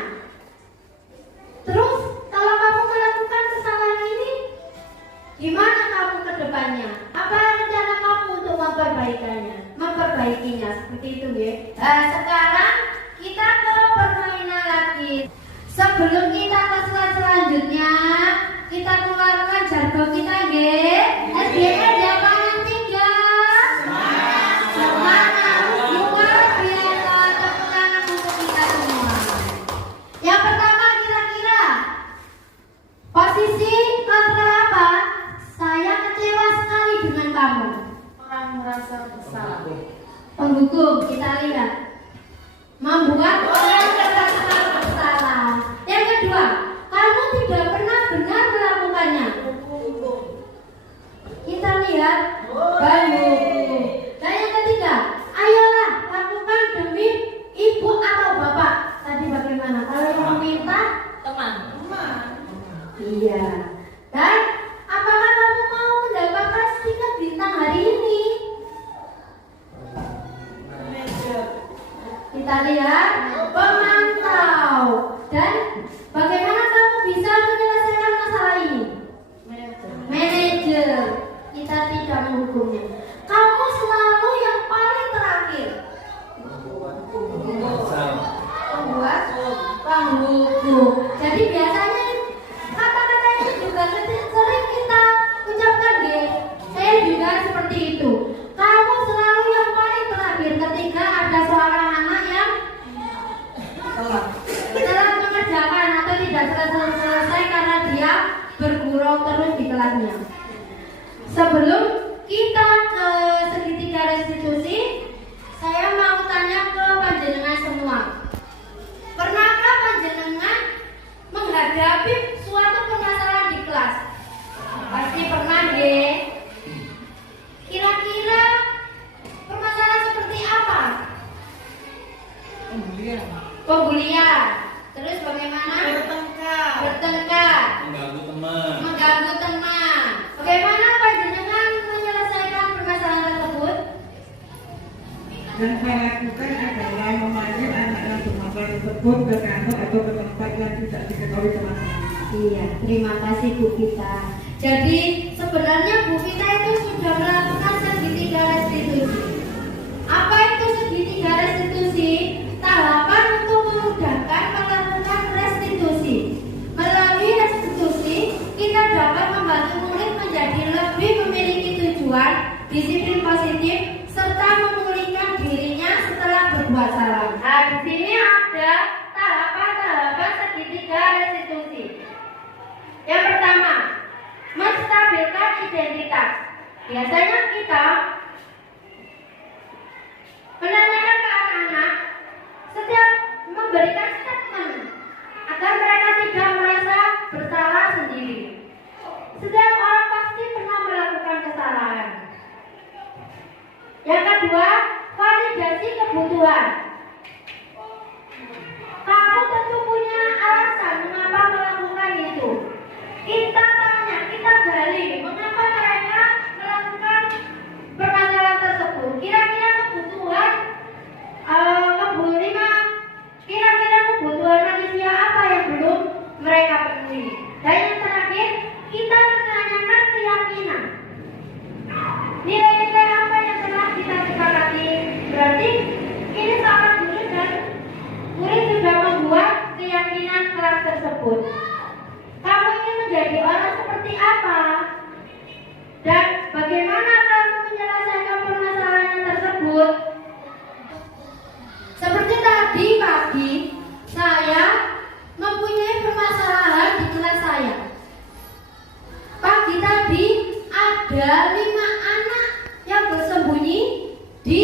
Terus kalau kamu melakukan kesalahan ini, gimana kamu ke depannya? Apa rencana kamu untuk memperbaikinya? Seperti itu ya. Sekarang kita ke permainan lagi. Sebelum kita ke slide selanjutnya, kita keluarkan jargon kita nggih. SDN yang paling tinggal. Semangat. Luar biasa, tepuk tangan untuk kita semua. Yang pertama, kira-kira posisi kontrol apa? Saya kecewa sekali dengan kamu. Orang merasa bersalah. Penghukum, kita lihat. Membuat orang merasa bersalah. Yang kedua, kamu tidak pernah benar melakukannya. Kita lihat penghukum. Dan yang ketiga, ayolah lakukan demi ibu atau bapak. Tadi bagaimana? Kalau yang meminta Teman. iya. Dan apakah kamu mau mendapatkan stiker bintang hari ini? Kita lihat pemantau. Dan bagaimana kamu bisa menyelesaikan masalah ini? Manajer. Kita tidak menghukumnya. Kamu selalu yang paling terakhir. Membuat penghukum. Jadi biasanya kata-kata itu juga sering kita ucapkan deh. Saya juga seperti itu. Kamu selalu yang paling terakhir ketika ada seorang anak yang telah mengerjakan atau tidak selesai karena dia bergurau terus di kelasnya. Sebelum kita Pembulian. Terus bagaimana? Bertengkar. Mengganggu teman. Mengganggu teman. Bagaimana panjenengan menyelesaikan permasalahan tersebut? Yang saya lakukan adalah memanggil anak-anak bermasalah tersebut ke kantor atau ke tempat yang tidak diketahui teman-teman. Iya, terima kasih Bu Vita. Jadi sebenarnya Bu Vita itu sudah melakukan segitiga restitusi. Apa itu segitiga restitusi? Tahapan untuk memudahkan melakukan restitusi. Melalui restitusi, kita dapat membantu murid menjadi lebih memiliki tujuan, disiplin positif, serta memulihkan dirinya setelah berbuat salah. Nah, di sini ada tahapan-tahapan segitiga restitusi. Yang pertama, menstabilkan identitas. Biasanya kita menanyakan ke anak-anak setiap memberikan statement agar mereka tidak merasa bersalah sendiri. Setiap orang pasti pernah melakukan kesalahan. Yang kedua, validasi kebutuhan. Kamu tentu punya alasan mengapa melakukan itu. Kita tanya, kita gali mengapa mereka melakukan permasalahan tersebut. Kira-kira kebutuhan kira-kira kebutuhan manusia apa yang belum mereka penuhi. Dan yang terakhir, kita menanyakan keyakinan. Nilai-nilai apa yang telah kita sepakati. Berarti ini sangat murid dan murid sudah membuat keyakinan kelas tersebut. Kamu ingin menjadi orang seperti apa? Dan bagaimana kamu menyelesaikan permasalahan tersebut? Seperti tadi pagi, saya mempunyai permasalahan di kelas saya. Pagi tadi ada 5 anak yang bersembunyi di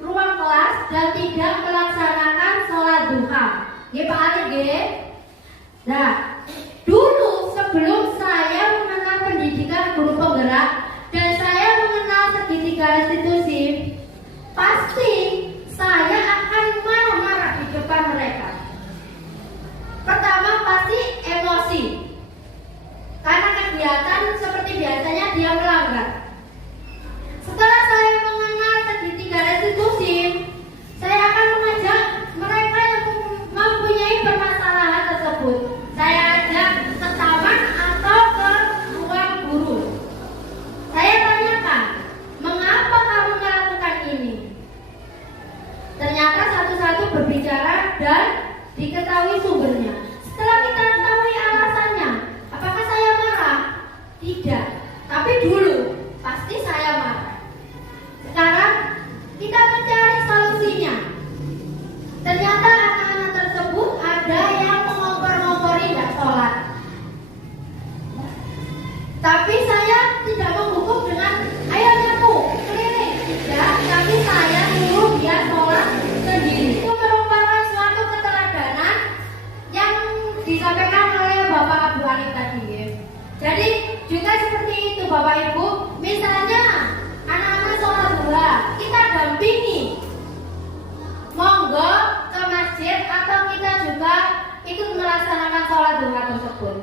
ruang kelas dan tidak melaksanakan sholat duha. Ya Pak Ali, nah, dulu sebelum saya mengenal pendidikan guru penggerak dan saya mengenal segitiga restitusi, pasti saya akan marah-marah di depan mereka. Pertama pasti emosi, karena kegiatan seperti biasanya dia melanggar. Setelah saya mengenal segitiga restitusi, saya akan mengajak mereka yang mempunyai permasalahan tersebut. Saya ajak ke taman atau ke ruang guru. Saya tanyakan, mengapa kamu melakukan ini? Ternyata satu-satu berbicara dan diketahui sumbernya. Setelah kita ketahui alasannya, apakah saya marah? Tidak. Tapi dulu pasti saya marah. Sekarang kita mencari solusinya. Ternyata anak-anak tersebut ada yang mengompor-ngompori tidak sholat. Tapi saya tidak menghukum dengan ayo nyapu, keliling. Tidak, tapi saya suruh dia sholat sendiri. Itu merupakan suatu keteladanan yang disampaikan oleh Bapak Abu Hanif tadi. Jadi juga seperti itu Bapak Ibu. Misalnya anak-anak sholat duha, kita dampingi. Monggo ke masjid atau kita juga ikut melaksanakan sholat duha tersebut.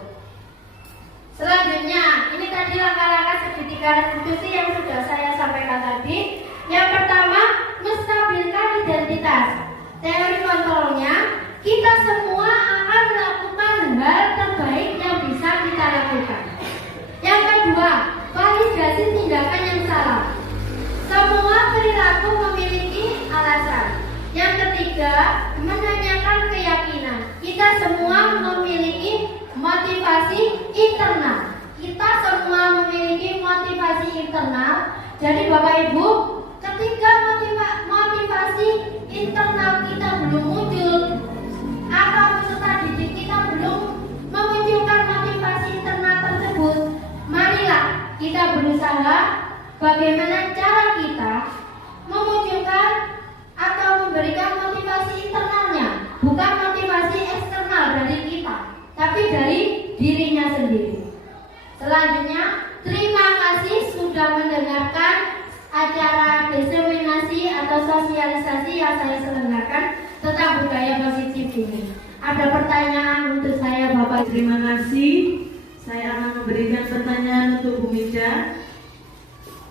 Selanjutnya, ini tadi langkah-langkah segitiga restitusi yang sudah saya sampaikan tadi. Yang pertama, menstabilkan identitas. Teori kontrolnya, kita semua akan melakukan hal terbaik yang bisa kita lakukan. Yang kedua, validasi tindakan yang salah. Semua perilaku memiliki alasan. Yang ketiga, menanyakan keyakinan. Kita semua memiliki motivasi internal. Kita semua memiliki motivasi internal. Jadi Bapak Ibu, ketika motivasi internal kita belum muncul atau peserta didik kita belum memunculkan motivasi internal tersebut, marilah kita berusaha bagaimana cara kita memunculkan atau memberikan motivasi internalnya, bukan motivasi eksternal dari kita, tapi dari dirinya sendiri. Selanjutnya, terima kasih sudah mendengarkan acara diseminasi atau sosialisasi yang saya selenggarakan tentang Ada pertanyaan untuk saya, Bapak? Terima kasih. Saya akan memberikan pertanyaan untuk Bu Mija.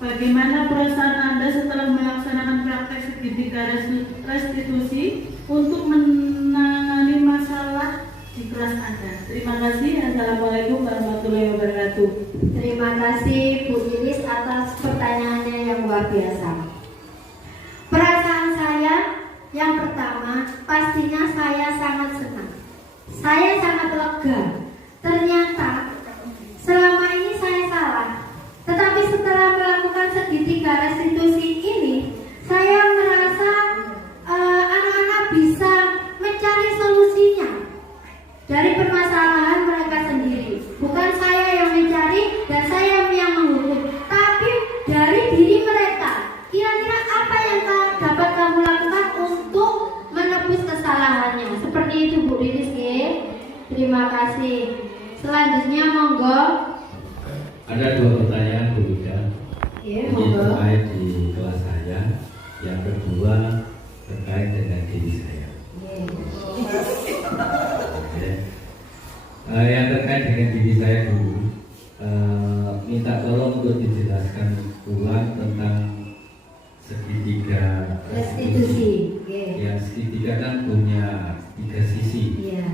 Bagaimana perasaan Anda setelah melaksanakan praktek segitiga restitusi untuk menangani masalah di kelas Anda? Terima kasih. Assalamualaikum warahmatullahi wabarakatuh. Terima kasih Bu Iris atas pertanyaannya yang luar biasa. Perasaan saya yang pertama, pastinya saya sangat senang. Saya sangat lega. Ternyata selama ini saya salah. Tetapi setelah melakukan segitiga restitusi ini, saya merasa anak-anak bisa mencari solusinya dari permasalahan mereka sendiri. Bukan saya yang mencari dan saya yang menghukum, tapi dari diri mereka. Kira-kira apa yang dapat kamu lakukan untuk menebus kesalahannya? Seperti itu Bu Riris. Terima kasih. Selanjutnya monggo. Ada 2 pertanyaan Bu Ida. Iya, Ini monggo. terkait di kelas saya. Yang kedua terkait dengan diri saya. Oke. Yang terkait dengan diri saya dulu, minta tolong untuk dijelaskan ulang tentang segitiga Restitusi. Yang segitiga kan punya 3 sisi. Iya.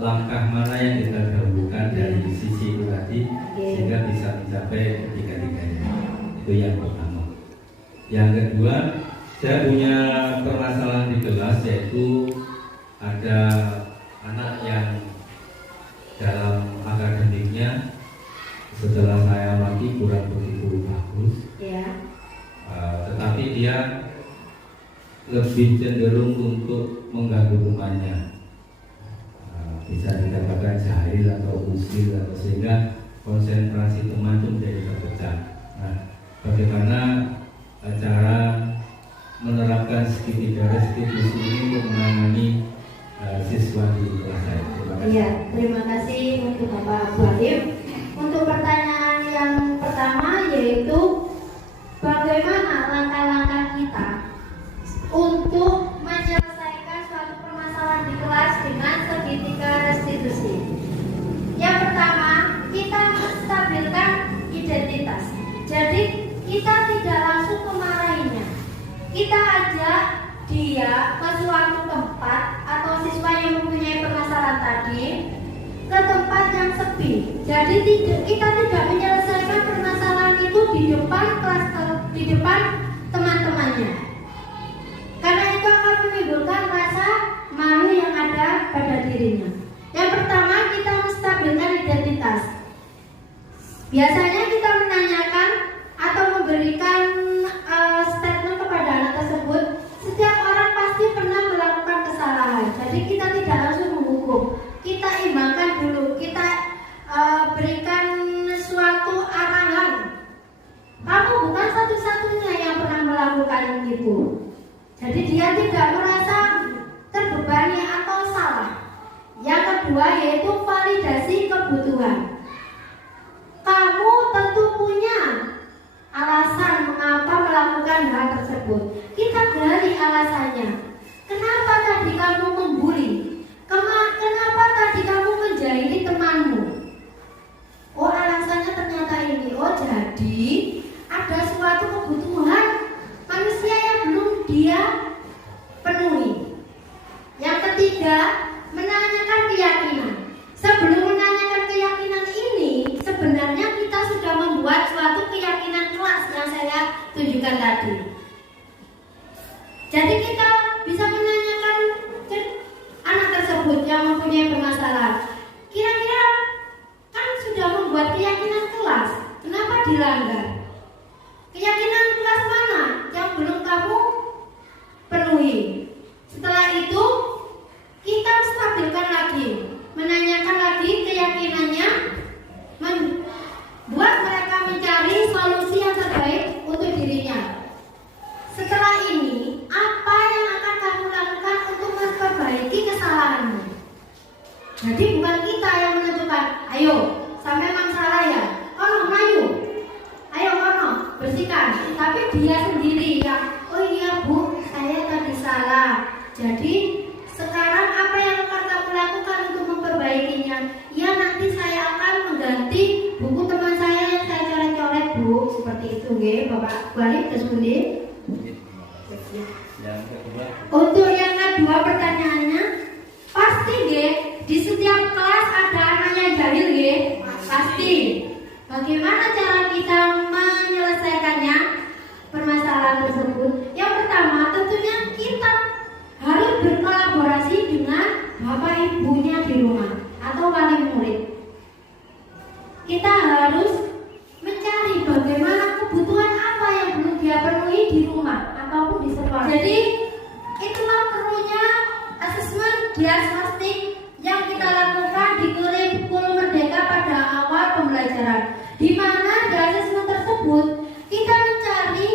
Langkah mana yang kita dahulukan dari sisi itu tadi sehingga bisa mencapai ketiga-tiganya. Itu yang pertama. Yang kedua, saya punya permasalahan di kelas, yaitu ada anak yang dalam akademiknya setelah saya amati kurang begitu bagus. Iya. Tetapi dia lebih cenderung untuk mengganggu temannya. Bisa dikatakan jahil atau usil, atau sehingga konsentrasi teman itu menjadi terpecah. Nah, bagaimana cara menerapkan segitiga restitusi ini untuk menangani siswa di kelas saya? Terima kasih. Iya, terima kasih untuk Bapak Abu Halim. Untuk pertanyaan yang pertama yaitu bagaimana langkah-langkah kita untuk menyelesaikan suatu permasalahan di kelas dengan segitiga restitusi. Yang pertama, kita menstabilkan identitas. Jadi kita tidak langsung memarahinya. Kita ajak dia ke suatu tempat atau siswa yang mempunyai permasalahan tadi ke tempat yang sepi. Jadi kita tidak menyelesaikan permasalahan itu di depan kelas, di depan teman-temannya. Karena itu akan menimbulkan rasa malu yang ada pada dirinya. Yang pertama, kita menstabilkan identitas. Biasanya kita menanyakan atau memberikan statement kepada anak tersebut. Setiap orang pasti pernah melakukan kesalahan. Jadi kita tidak langsung menghukum. Kita imbangkan dulu. Kita berikan suatu arahan. Kamu bukan satu-satunya yang pernah melakukan itu. Jadi dia tidak merasa terbebani atau salah. Yang kedua yaitu validasi kebutuhan. Kamu tentu punya alasan mengapa melakukan hal tersebut. Kita gali alasannya. Kenapa tadi kamu membuli? Kenapa tadi kamu menjahili temanmu? Oh, alasannya ternyata ini. Oh, jadi ada suatu kebutuhan manusia yang belum dia penuhi. Yang ketiga, menanyakan keyakinan. Sebelum menanyakan keyakinan ini, sebenarnya kita sudah membuat suatu keyakinan kelas yang saya tunjukkan tadi. Jadi kita bisa menanyakan anak tersebut yang mempunyai permasalahan. Kira-kira kan sudah membuat keyakinan kelas, kenapa dilanggar? Keyakinan kelas mana yang belum kamu penuhi? Setelah itu kita stabilkan lagi, menanyakan lagi keyakinannya, membuat mereka mencari solusi yang terbaik untuk dirinya. Setelah ini, apa yang akan kamu lakukan untuk memperbaiki kesalahanmu? Jadi bukan kita yang menentukan, ayo sampai memang salah ya, ono mayu, ayo ono bersihkan. Tapi dia sendiri yang, oh iya Bu, saya tadi salah. Jadi sekarang apa yang akan kamu Bagaimana cara kita menyelesaikannya permasalahan tersebut? Yang pertama, tentunya kita harus berkolaborasi dengan bapak ibunya di rumah atau wali murid. Kita harus mencari bagaimana kebutuhan apa yang belum dia penuhi di rumah ataupun di sekolah. Jadi itulah perlunya asesmen diagnostik yang kita lakukan di kurikulum Merdeka pada awal pembelajaran, di mana di asesmen tersebut kita mencari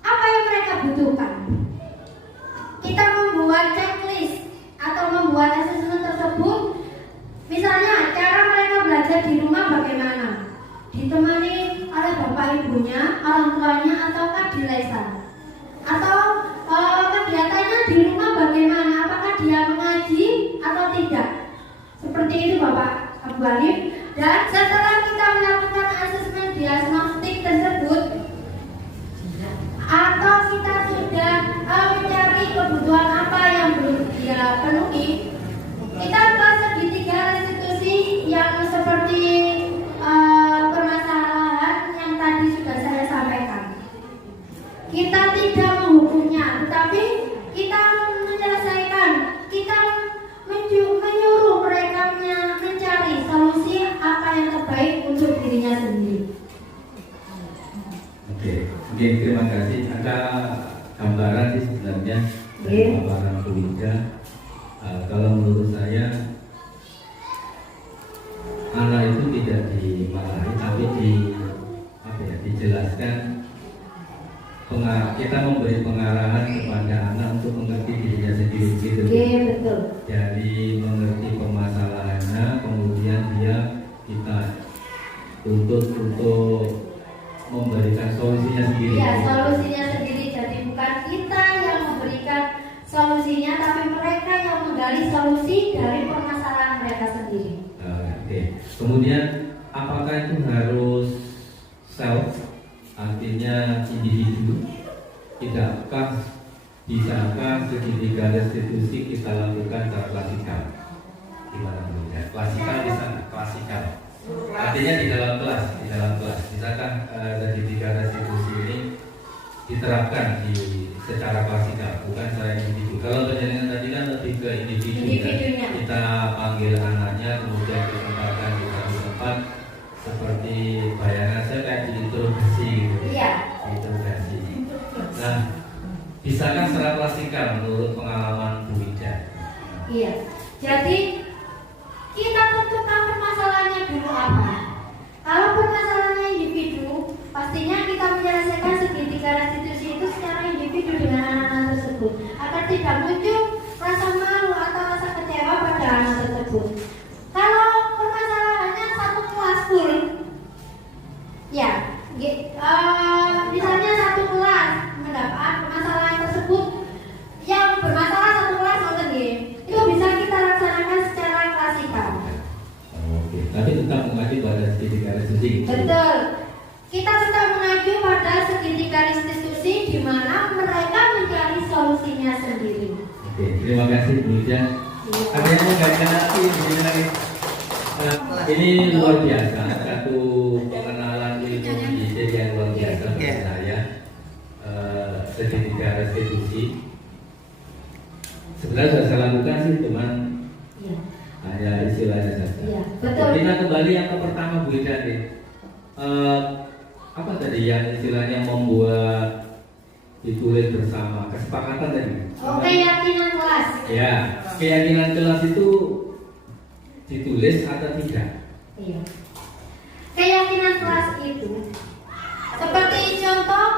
apa yang mereka butuhkan. Kita membuat checklist atau membuat asesmen tersebut. Misalnya cara mereka belajar di rumah bagaimana, ditemani oleh bapak ibunya, orang tuanya, ataukah di lesan, atau kegiatannya di rumah bagaimana, apakah dia mengaji atau tidak. Seperti itu Bapak Abu Alif. Dan setelah kita melakukan asesmen diagnostik tersebut, atau kita sudah mencari kebutuhan apa yang belum dia penuhi, kita ke segitiga restitusi yang seperti permasalahan yang tadi sudah saya sampaikan. Kita tidak menghukumnya, tetapi kita menyelesaikan, kita menyuruh mereka mencari solusi apa yang terbaik untuk dirinya sendiri. Oke, terima kasih. Ada gambaran sih sebenarnya dari paparan Bu Wida. Kalau menurut saya, anak itu tidak dimarahi, tapi dijelaskan. Kita memberi pengarahan kepada anak untuk mengerti dirinya sendiri gitu. Iya, betul. Jadi mengerti permasalahannya, kemudian kita tuntut untuk memberikan solusinya sendiri. Iya, solusinya sendiri. Jadi bukan kita yang memberikan solusinya, tapi mereka yang menggali solusi dari permasalahan mereka sendiri. Oke. Kemudian apakah itu harus self, artinya individu? Tidakkah bisakah segitiga restitusi kita lakukan secara klasikal? Gimana menurutnya? Klasikal bisa klasikal. Artinya di dalam kelas. Misalkan segitiga restitusi ini diterapkan secara klasikal, bukan secara individu. Kalau penjaringan tadi kan lebih ke individu. Individunya. Kita panggil anaknya, kemudian ditempatkan di satu tempat, seperti bayangan saya kayak diinterogasi gitu. Iya. Diinterogasi. Nah, bisakah secara klasikal menurut pengalaman Bu Wida? Iya. Jadi kita tentukan permasalahannya dulu apa. Kalau permasalahannya individu, pastinya kita menyelesaikan segitiga restitusi itu secara individu dengan anak-anak tersebut, agar tidak muncul rasa malu atau rasa kecewa pada anak tersebut. Kalau permasalahannya satu kelas full, ya, misalnya satu kelas mendapat permasalahan tersebut yang bermasalah satu kelas itu bisa kita laksanakan secara klasikal. Oke, tapi tetap mengacu pada segitiga restitusi. Betul. Kita tetap mengacu pada segitiga restitusi di mana mereka mencari solusinya sendiri. Oke, terima kasih Bu Wida. Ada yang mau ganti lagi ini luar biasa, satu pengenalan ilmu didik yang luar biasa bagi saya. Segitiga restitusi sebenarnya sudah saya lakukan sih, cuman Iya. hanya istilahnya saja. Iya, betul. Kita kembali yang ke pertama Bu Wida nih. Apa tadi yang istilahnya membuat ditulis bersama, kesepakatan tadi? Keyakinan kelas. Ya, keyakinan kelas itu ditulis atau tidak? Iya. Keyakinan kelas itu seperti contoh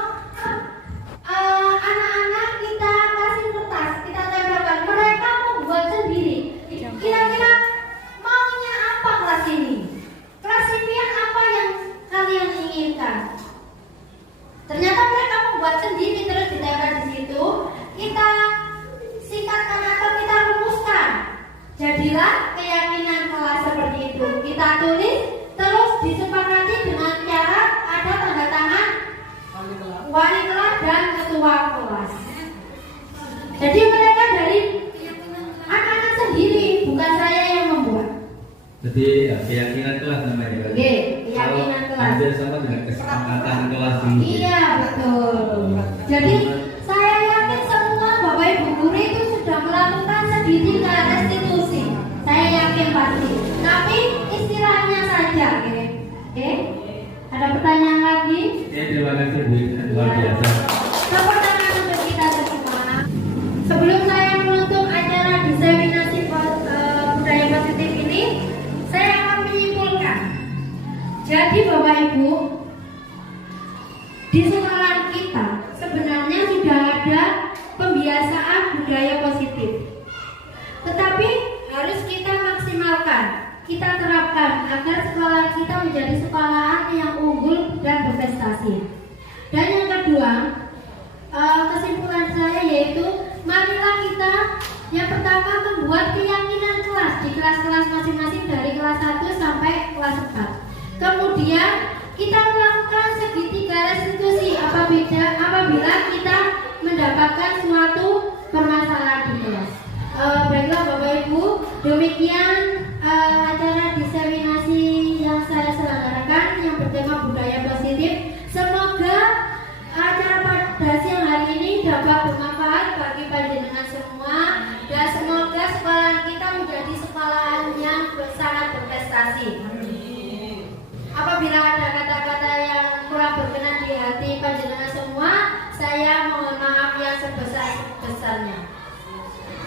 anak-anak kita kasih kertas, kita tempelkan, mereka membuat sendiri. Kira-kira maunya apa kelas ini? Kelas impian apa yang kalian inginkan? Ternyata mereka membuat sendiri, terus ditempel di situ. Kita singkatkan atau kita rumuskan. Jadilah keyakinan kelas seperti itu. Kita tulis, terus disepakati dengan cara ada tanda tangan wali kelas dan ketua kelas. Jadi mereka dari anak-anak sendiri, bukan saya yang membuat. Jadi ya, keyakinan kelas namanya. Oke, keyakinan Kalau kelas. hampir sama dengan kesepakatan kelas dulu. Iya, betul. Jadi saya yakin semua Bapak Ibu guru itu sudah melakukan segitiga restitusi. Saya yakin pasti. Tapi istilahnya saja, oke? Oke? Ada pertanyaan lagi? Terima kasih Bu, luar biasa. Tepuk tangan untuk kita semua. Sebelum saya menutup acara diseminasi budaya positif ini, saya akan menyimpulkan. Jadi Bapak Ibu, di sekolah kita sebenarnya sudah ada pembiasaan budaya positif. Tetapi harus kita maksimalkan, kita terapkan agar sekolah kita menjadi sekolahan yang unggul dan berprestasi. Dan yang kedua, kesimpulan saya yaitu marilah kita yang pertama membuat keyakinan kelas di kelas-kelas masing-masing dari kelas 1 sampai kelas 4. Kemudian kita melakukan segitiga restitusi apabila kita mendapatkan suatu permasalahan di kelas. Baiklah Bapak Ibu, demikian acara diseminasi yang saya selenggarakan yang bertema budaya positif. Semoga acara pada siang hari ini dapat bermanfaat bagi panjenengan semua dan semoga sekolahan kita menjadi sekolahan yang sangat berprestasi. Apabila ada kata-kata yang kurang berkenan di hati panjenengan semua, saya mohon maaf yang sebesar-besarnya.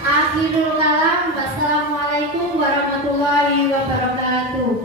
Akhirul kalam, wassalamualaikum warahmatullahi wabarakatuh.